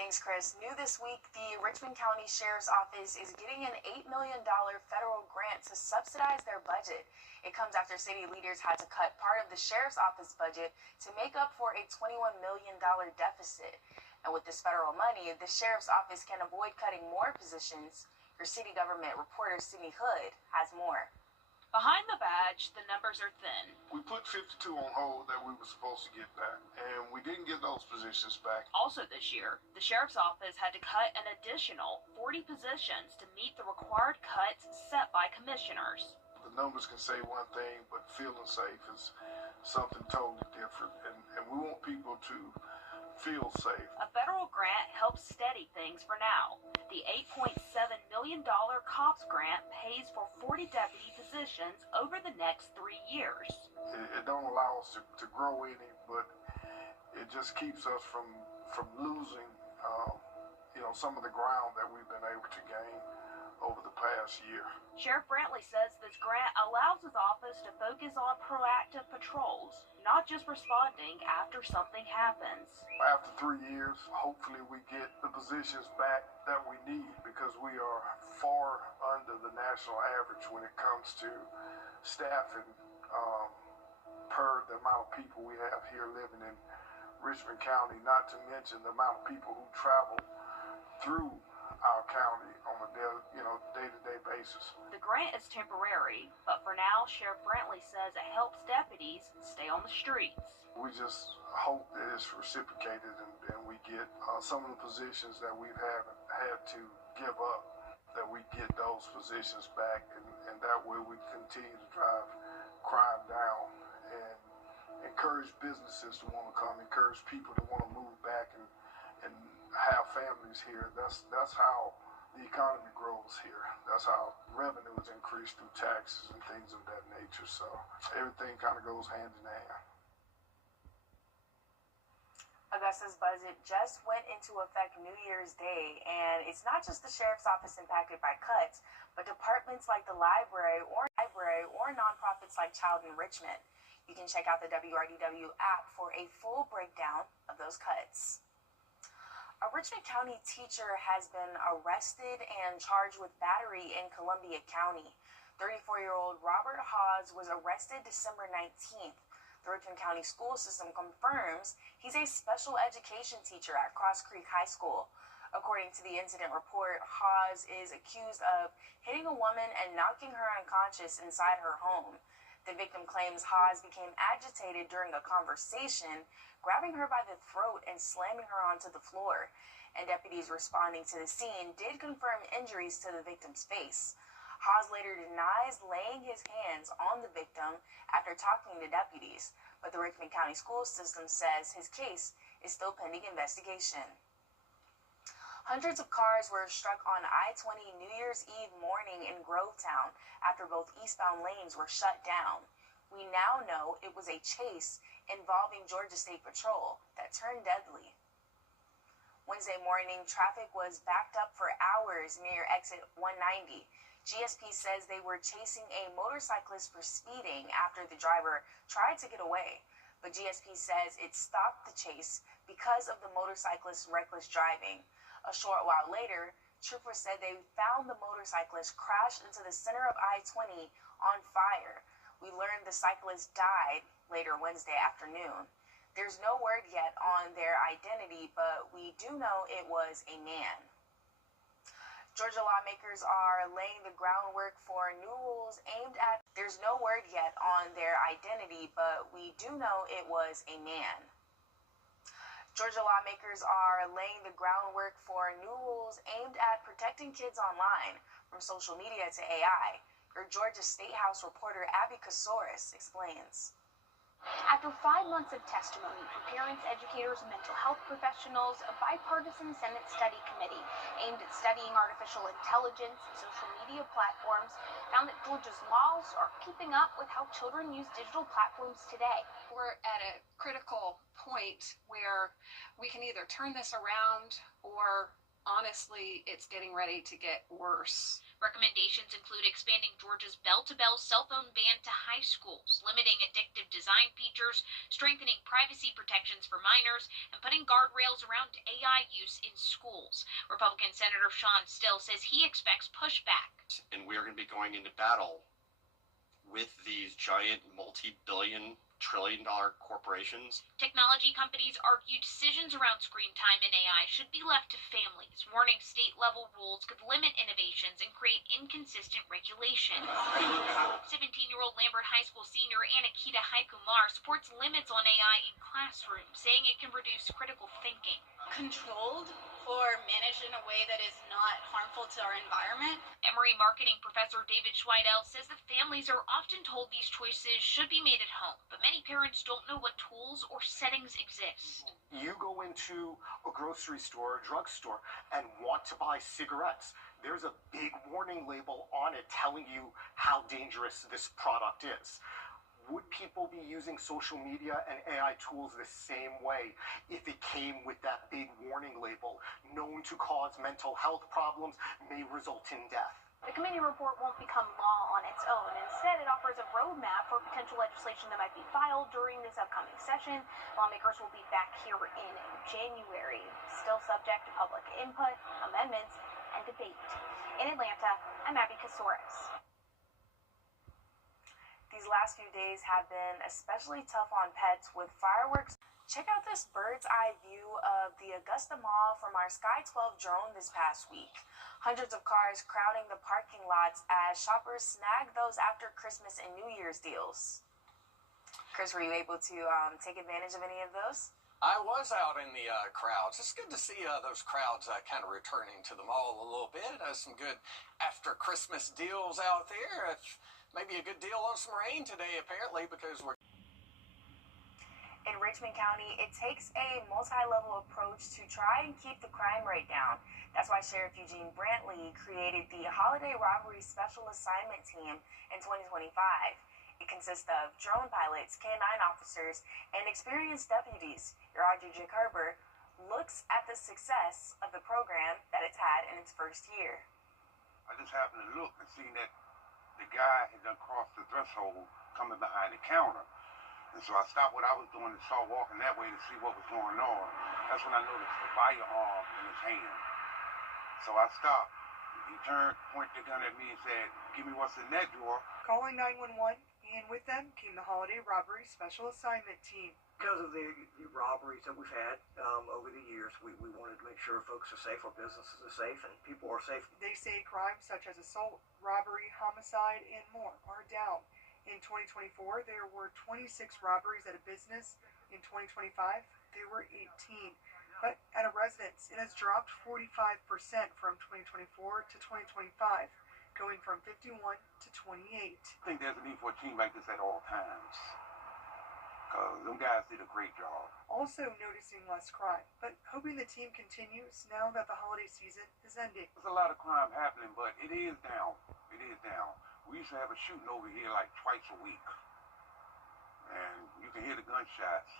Thanks, Chris. New this week, the Richmond County Sheriff's Office is getting an $8 million federal grant to subsidize their budget. It comes after city leaders had to cut part of the Sheriff's Office budget to make up for a $21 million deficit. And with this federal money, the Sheriff's Office can avoid cutting more positions. Your city government reporter, Sydney Hood, has more. Behind the badge, the numbers are thin. We put 52 on hold that we were supposed to get back, and we didn't get those positions back. Also this year, the Sheriff's Office had to cut an additional 40 positions to meet the required cuts set by commissioners. The numbers can say one thing, but feeling safe is something totally different, and we want people to feel safe. A federal grant helps steady things for now. The $8.7 million COPS grant pays for 40 deputy positions over the next 3 years. It don't allow us to grow any, but it just keeps us from losing, some of the ground that we've been able to gain over the past year. Sheriff Brantley says this grant allows his office to focus on proactive patrols, not just responding after something happens. After 3 years, hopefully we get the positions back that we need, because we are far under the national average when it comes to staffing per the amount of people we have here living in Richmond County, not to mention the amount of people who travel through our county on a day-to-day basis. The grant is temporary, but for now, Sheriff Brantley says it helps deputies stay on the streets. We just hope that it's reciprocated and we get some of the positions that we've had to give up, that we get those positions back, and that way we continue to drive crime down and encourage businesses to want to come, encourage people to want to move back and have families here. That's how the economy grows here. That's how revenue is increased through taxes and things of that nature. So everything kind of goes hand in hand. Augusta's budget just went into effect New Year's Day, and it's not just the Sheriff's Office impacted by cuts, but departments like the library or nonprofits like Child Enrichment. You can check out the Wrdw app for a full breakdown of those cuts. A Richmond County teacher has been arrested and charged with battery in Columbia County. 34-year-old Robert Hawes was arrested December 19th. The Richmond County school system confirms he's a special education teacher at Cross Creek High School. According to the incident report, Hawes is accused of hitting a woman and knocking her unconscious inside her home. The victim claims Hawes became agitated during a conversation, grabbing her by the throat and slamming her onto the floor. And deputies responding to the scene did confirm injuries to the victim's face. Hawes later denies laying his hands on the victim after talking to deputies, but the Richmond County school system says his case is still pending investigation. Hundreds of cars were struck on I-20 New Year's Eve morning in Grovetown after both eastbound lanes were shut down. We now know it was a chase involving Georgia State Patrol that turned deadly. Wednesday morning, traffic was backed up for hours near exit 190. GSP says they were chasing a motorcyclist for speeding after the driver tried to get away, but GSP says it stopped the chase because of the motorcyclist's reckless driving. A short while later, troopers said they found the motorcyclist crashed into the center of I-20 on fire. We learned the cyclist died later Wednesday afternoon. There's no word yet on their identity, but we do know it was a man. Georgia lawmakers are laying the groundwork for new rules aimed at. There's no word yet on their identity, but we do know it was a man. Georgia lawmakers are laying the groundwork for new rules aimed at protecting kids online, from social media to AI. Your Georgia State House reporter Abby Kasoris explains. After 5 months of testimony from parents, educators, and mental health professionals, a bipartisan Senate study committee aimed at studying artificial intelligence and social media platforms found that Georgia's laws are keeping up with how children use digital platforms today. We're at a critical point where we can either turn this around or honestly, it's getting ready to get worse. Recommendations include expanding Georgia's bell-to-bell cell phone ban to high schools, limiting addictive design features, strengthening privacy protections for minors, and putting guardrails around AI use in schools. Republican Senator Sean Still says he expects pushback. And we're going to be going into battle with these giant multi-billion, trillion-dollar corporations. Technology companies argue decisions around screen time and AI should be left to families, warning state-level rules could limit innovations and create inconsistent regulation. 17-year-old Lambert High School senior Anakita Haikumar supports limits on AI in classrooms, saying it can reduce critical thinking. Controlled or managed in a way that is not harmful to our environment. Emory marketing professor David Schweidel says that families are often told these choices should be made at home, but many parents don't know what tools or settings exist. You go into a grocery store or drugstore and want to buy cigarettes. There's a big warning label on it telling you how dangerous this product is. Would people be using social media and AI tools the same way if it came with that big warning label, known to cause mental health problems, may result in death? The committee report won't become law on its own. Instead, it offers a roadmap for potential legislation that might be filed during this upcoming session. Lawmakers will be back here in January, still subject to public input, amendments, and debate. In Atlanta, I'm Abby Kasouris. These last few days have been especially tough on pets with fireworks. Check out this bird's eye view of the Augusta Mall from our Sky 12 drone this past week. Hundreds of cars crowding the parking lots as shoppers snag those after Christmas and New Year's deals. Chris, were you able to take advantage of any of those? I was out in the crowds. It's good to see those crowds kind of returning to the mall a little bit. Some good after Christmas deals out there. Maybe a good deal on some rain today, apparently, because we're... In Richmond County, it takes a multi-level approach to try and keep the crime rate down. That's why Sheriff Eugene Brantley created the Holiday Robbery Special Assignment Team in 2025. It consists of drone pilots, K-9 officers, and experienced deputies. Your Audrey J. Kerber looks at the success of the program that it's had in its first year. I just happened to look and see that the guy had done crossed the threshold coming behind the counter. And so I stopped what I was doing and started walking that way to see what was going on. That's when I noticed the firearm in his hand. So I stopped. He turned, pointed the gun at me and said, "Give me what's in that drawer." Calling 911, and with them came the Holiday Robbery Special Assignment Team. Because of the robberies that we've had over the years, we wanted to make sure folks are safe, our businesses are safe, and people are safe. They say crimes such as assault, robbery, homicide, and more are down. In 2024, there were 26 robberies at a business. In 2025, there were 18. But at a residence, it has dropped 45% from 2024 to 2025, going from 51 to 28. I think there's a need for a team like this at all times. Because them guys did a great job. Also noticing less crime, but hoping the team continues now that the holiday season is ending. There's a lot of crime happening, but it is down. It is down. We used to have a shooting over here like twice a week. And you can hear the gunshots.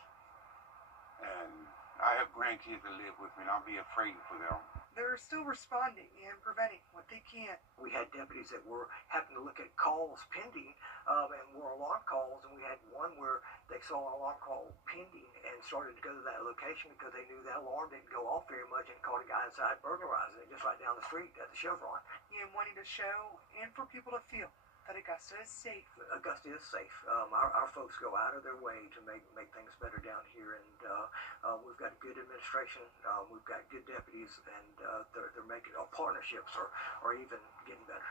And I have grandkids that live with me, and I'll be afraid for them. They're still responding and preventing what they can. We had deputies that were having to look at calls pending and were alarm calls, and we had one where they saw an alarm call pending and started to go to that location because they knew that alarm didn't go off very much and caught a guy inside burglarizing it just right down the street at the Chevron. And wanting to show and for people to feel that Augusta is safe. Augusta is safe. Our folks go out of their way to make things better down here, and we've got a good administration. We've got good deputies, and they're making partnerships are even getting better.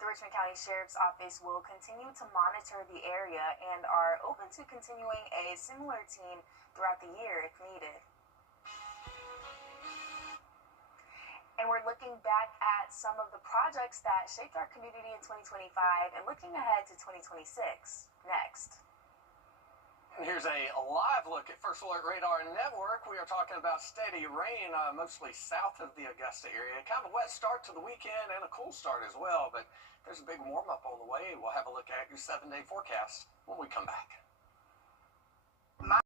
The Richmond County Sheriff's Office will continue to monitor the area and are open to continuing a similar team throughout the year if needed. And we're looking back at some of the projects that shaped our community in 2025 and looking ahead to 2026 next. And here's a live look at First Alert Radar Network. We are talking about steady rain, mostly south of the Augusta area. Kind of a wet start to the weekend and a cool start as well, but there's a big warm-up on the way. We'll have a look at your 7-day forecast when we come back.